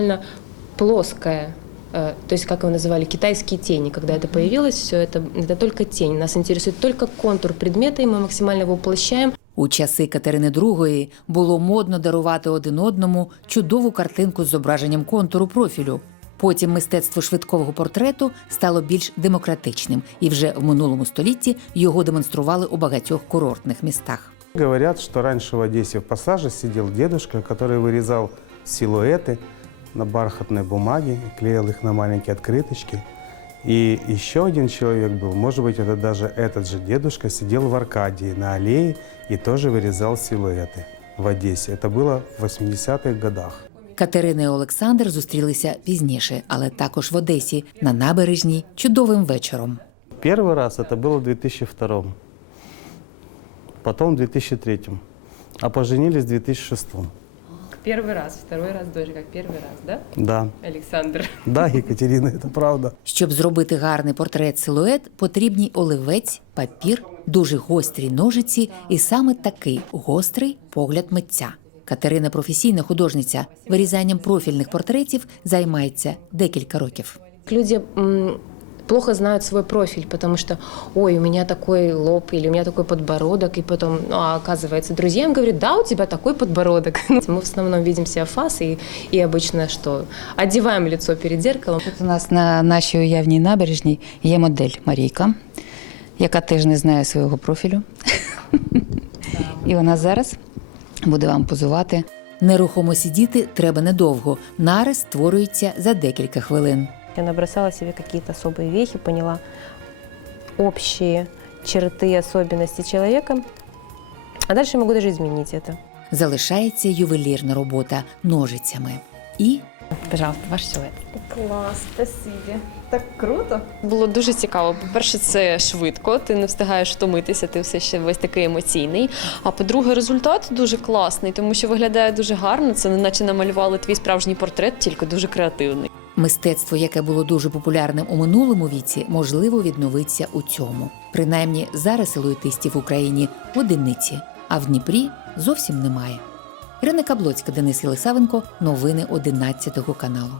Она плоская, э, то есть, как его называли, китайские тени. Когда это появилось, все это, это только тень. Нас интересует только контур предмета, и мы максимально его уплощаем. У часи Катерини II було модно дарувати один одному чудову картинку з зображенням контуру профілю. Потім мистецтво швидкого портрету стало більш демократичним, і вже в минулому столітті його демонстрували у багатьох курортних містах. Говорят, что раньше в Одессе в пассаже сидел дедушка, который вырезал силуэты на бархатной бумаге, и клеил их на маленькие открыточки. И еще один человек был, может быть, это даже этот же дедушка, сидел в Аркадии на аллее и тоже вырезал силуэты в Одессе. Это было в 80-х годах. Катерина і Олександр зустрілися пізніше, але також в Одесі на набережній чудовим вечором. Первый раз это было в 2002, потом в 2003, а поженились в 2006. Первый раз, второй раз тоже как первый раз, да, Да, Александр? да, Екатерина, это правда. Щоб зробити гарний портрет силует, потрібні олівець, папір, дуже гострі ножиці і саме такий гострий погляд митця. Катерина професійна художниця. Вирізанням профільних портретів займається декілька років. Люди м, плохо знают свой профиль, потому что, ой, у меня такой лоб или у меня такой подбородок, и потом, ну, а оказывается, друзьям говорят, да, у тебя такой подбородок. Мы в основном видим себя фас и, и обычно что, одеваем лицо перед зеркалом. Тут у нас на нашій уявній набережній є модель Марійка, яка теж не знає свого профілю. І вона зараз буде вам позувати. Нерухомо сидіти треба недовго. Нарис створюється за декілька хвилин. Я набросала себе какие-то особые вехи, поняла общие черты, особенности человека. А дальше я могу даже изменить это. Залишається ювелірна робота ножицями. І Пожалуйста, ваш силуэт. Клас, спасибі. Так круто. Було дуже цікаво. По-перше, це швидко, ти не встигаєш втомитися, ти все ще весь такий емоційний. А по-друге, результат дуже класний, тому що виглядає дуже гарно. Це не наче намалювали твій справжній портрет, тільки дуже креативний. Мистецтво, яке було дуже популярним у минулому віці, можливо відновиться у цьому. Принаймні зараз силуетистів в Україні одиниці, а в Дніпрі зовсім немає. Ірина Каблоцька, Денис Єлисавенко, новини 11 каналу.